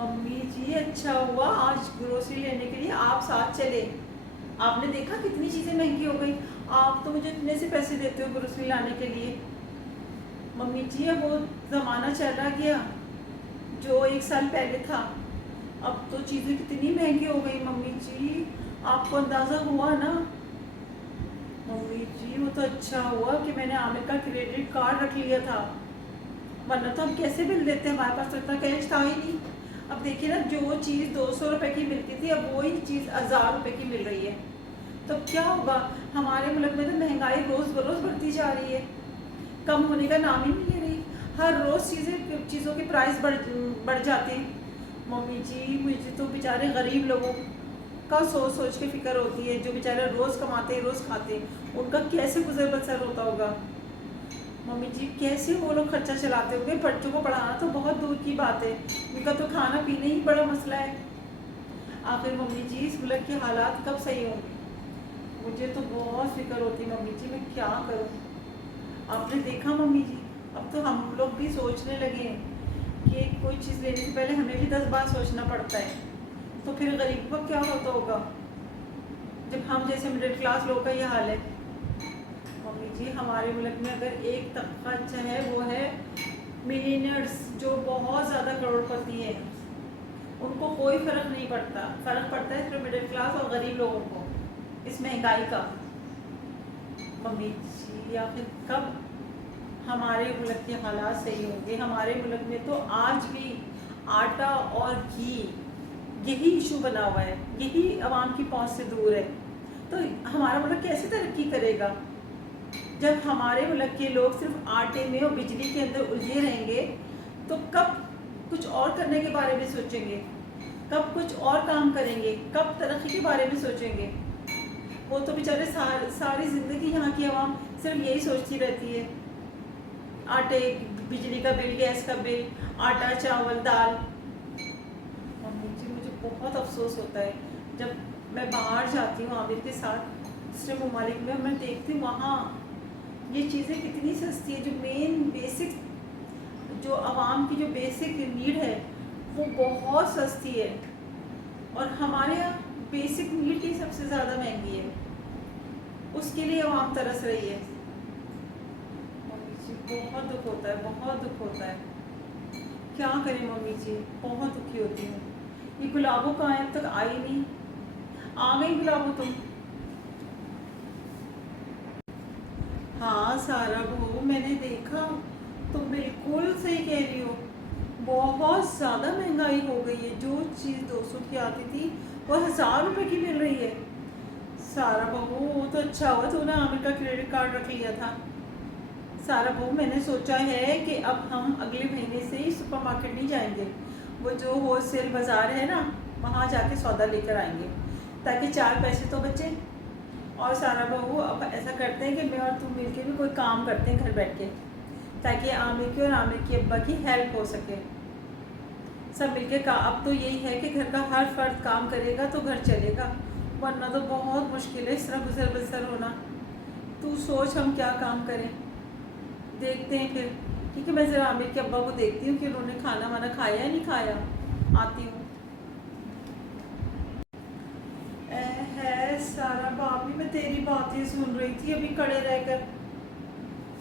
Mummy जी अच्छा हुआ आज ग्रोसरी लेने के लिए आप साथ चले। आपने देखा कितनी चीज़ें महंगी हो गई। आप तो मुझे इतने से पैसे देते हो ग्रोसरी लाने के लिए। मम्मी जी अब वो ज़माना चला गया जो एक साल पहले था। अब तो चीज़ें कितनी महंगी हो गई मम्मी जी, आपको अंदाज़ा हुआ ना। मम्मी जी वो तो अच्छा हुआ कि मैंने आमिर का क्रेडिट कार्ड रख लिया था, वरना तो हम कैसे बिल देते, हमारे पास तो इतना कैश था ही नहीं। अब देखिए ना, जो चीज़ 200 रुपये की मिलती थी अब वही चीज़ 1000 रुपये की मिल रही है। तो क्या होगा, हमारे मुल्क में तो महंगाई रोज़ बरोज़ बढ़ती जा रही है, कम होने का नाम ही नहीं ले रही। हर रोज़ चीज़ों के प्राइस बढ़ जाते हैं। मम्मी जी मुझे तो बेचारे गरीब लोगों का सोच सोच के फिक्र होती है, जो बेचारे रोज़ कमाते हैं रोज़ खाते हैं, उनका कैसे गुजर बसर होता होगा। मम्मी जी कैसे वो लोग खर्चा चलाते होंगे, बच्चों को पढ़ाना तो बहुत दूर की बात है, उनका तो खाना पीना ही बड़ा मसला है। आखिर मम्मी जी इस मुल्क के हालात कब सही होंगे, मुझे तो बहुत फिक्र होती है मम्मी जी, मैं क्या करूँ। आपने देखा मम्मी जी, अब तो हम लोग भी सोचने लगे हैं कि कोई चीज़ लेने से पहले हमें भी 10 बार सोचना पड़ता है। तो फिर गरीबों का क्या होता होगा जब हम जैसे मिडिल क्लास लोग का ये हाल है। मम्मी जी हमारे मुल्क में अगर एक तबका अच्छा है वो है मिलियनर्स, जो बहुत ज़्यादा करोड़पति है, उनको कोई फ़र्क नहीं पड़ता। फ़र्क पड़ता है सिर्फ मिडिल क्लास और गरीब लोगों को इस महंगाई का। मम्मी जी आखिर कब हमारे मुल्क के हालात सही होंगे। हमारे मुल्क में तो आज भी आटा और घी यही इशू बना हुआ है, यही आवाम की पहुंच से दूर है। तो हमारा मुल्क कैसे तरक्की करेगा जब हमारे मुल्क के लोग सिर्फ आटे में और बिजली के अंदर उलझे रहेंगे। तो कब कुछ और करने के बारे में सोचेंगे, कब कुछ और काम करेंगे, कब तरक्की के बारे में सोचेंगे। वो तो बेचारे सारी ज़िंदगी यहाँ की आवाम सिर्फ यही सोचती रहती है, आटे, बिजली का बिल, गैस का बिल, आटा चावल दाल। मम्मी जी मुझे बहुत अफसोस होता है जब मैं बाहर जाती हूँ आमिर के साथ दूसरे ममालिक में, मैं देखती हूँ वहाँ ये चीज़ें कितनी सस्ती है। जो मेन बेसिक, जो आवाम की जो बेसिक नीड है वो बहुत सस्ती है, और हमारे यहाँ बेसिक नीड ही सबसे ज़्यादा महंगी है, उसके लिए आवाम तरस रही है। मम्मी जी बहुत दुख होता है, बहुत दुख होता है। क्या करें मम्मी जी, बहुत दुखी होती हूँ। ये गुलाबों का अब तक आई नहीं, आ गई गुलाबों तुम। हाँ सारा बहू मैंने देखा, तुम बिल्कुल सही कह रही हो, बहुत ज़्यादा महंगाई हो गई है। जो चीज़ 200 की आती थी वो 1000 रुपये की मिल रही है। सारा बहू वो तो अच्छा हुआ तूने आमिर का क्रेडिट कार्ड रख लिया था। सारा बहू मैंने सोचा है कि अब हम अगले महीने से ही सुपरमार्केट नहीं जाएंगे, वो जो होलसेल बाज़ार है ना वहाँ जाके सौदा लेकर आएंगे, ताकि 4 पैसे तो बचे। और सारा बहू अब ऐसा करते हैं कि मैं और तुम मिलके भी कोई काम करते हैं घर बैठ के, ताकि आमिर की और आमिर की अब्बा की हेल्प हो सके। सब मिलके का अब तो यही है कि घर का हर फर्द काम करेगा तो घर चलेगा, वरना तो बहुत मुश्किल है इस तरह गुजर बसर होना। तू सोच हम क्या काम करें, देखते हैं फिर। ठीक है, मैं ज़रा आमिर के अब्बा को देखती हूँ कि उन्होंने खाना वाना खाया या नहीं खाया, आती हूँ। है सारा भाभी, मैं तेरी बातें सुन रही थी अभी खड़े रहकर।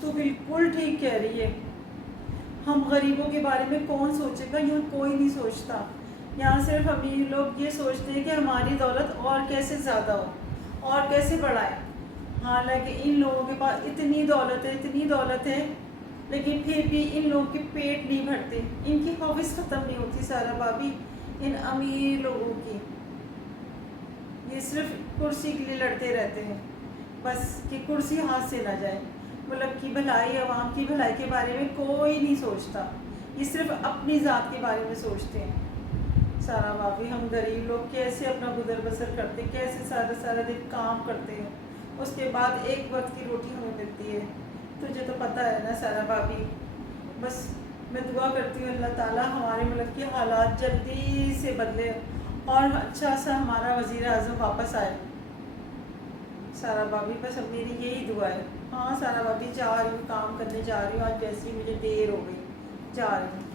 तू बिल्कुल ठीक कह रही है, हम गरीबों के बारे में कौन सोचेगा, यहाँ कोई नहीं सोचता। यहाँ सिर्फ अमीर लोग ये सोचते हैं कि हमारी दौलत और कैसे ज़्यादा हो और कैसे बढ़ाए। हालांकि इन लोगों के पास इतनी दौलत है, इतनी दौलत है, लेकिन फिर भी इन लोगों के पेट नहीं भरते, इनकी ख्वाहिश ख़त्म नहीं होती सारा भाभी। इन अमीर लोगों की ये सिर्फ कुर्सी के लिए लड़ते रहते हैं, बस कि कुर्सी हाथ से ना जाए। मुल्क की भलाई, आवाम की भलाई के बारे में कोई नहीं सोचता, ये सिर्फ अपनी ज़ात के बारे में सोचते हैं। सारा भाभी हम गरीब लोग कैसे अपना गुजर बसर करते, कैसे सारा सारा दिन काम करते हैं, उसके बाद एक वक्त की रोटी हमें मिलती है। तुझे तो पता है ना सारा भाभी। बस मैं दुआ करती हूँ अल्लाह ताला हमारे मुल्क के हालात जल्दी से बदले और अच्छा सा हमारा वज़ीर आज़म वापस आए। सारा भाभी बस अब मेरी यही दुआ है। हाँ सारा भाभी जा रही हूँ, काम करने जा रही हूँ, आज वैसे ही मुझे देर हो गई, जा रही हूँ।